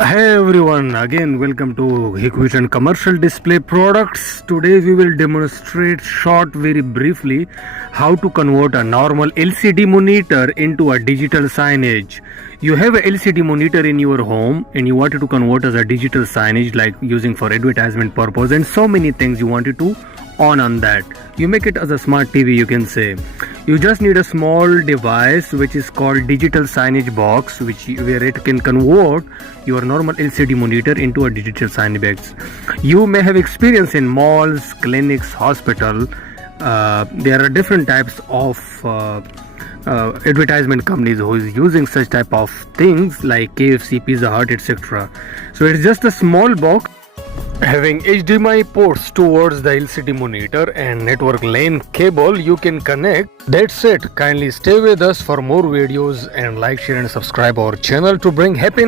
Hey everyone, again welcome to Hikvision Commercial Display Products. Today we will demonstrate very briefly how to convert a normal LCD monitor into a digital signage. You have a LCD monitor in your home and you wanted to convert as a digital signage like using for advertisement purpose and so many things you wanted to on that. You make it as a smart TV, you can say. You just need a small device which is called digital signage box, where it can convert your normal LCD monitor into a digital signage box. You may have experience in malls, clinics, hospital. There are different types of advertisement companies who is using such type of things like KFC, Pizza Hut, etc. So it's just a small box having HDMI ports towards the LCD monitor and network LAN cable you can connect. That's it. Kindly stay with us for more videos and like, share and subscribe our channel to bring happiness.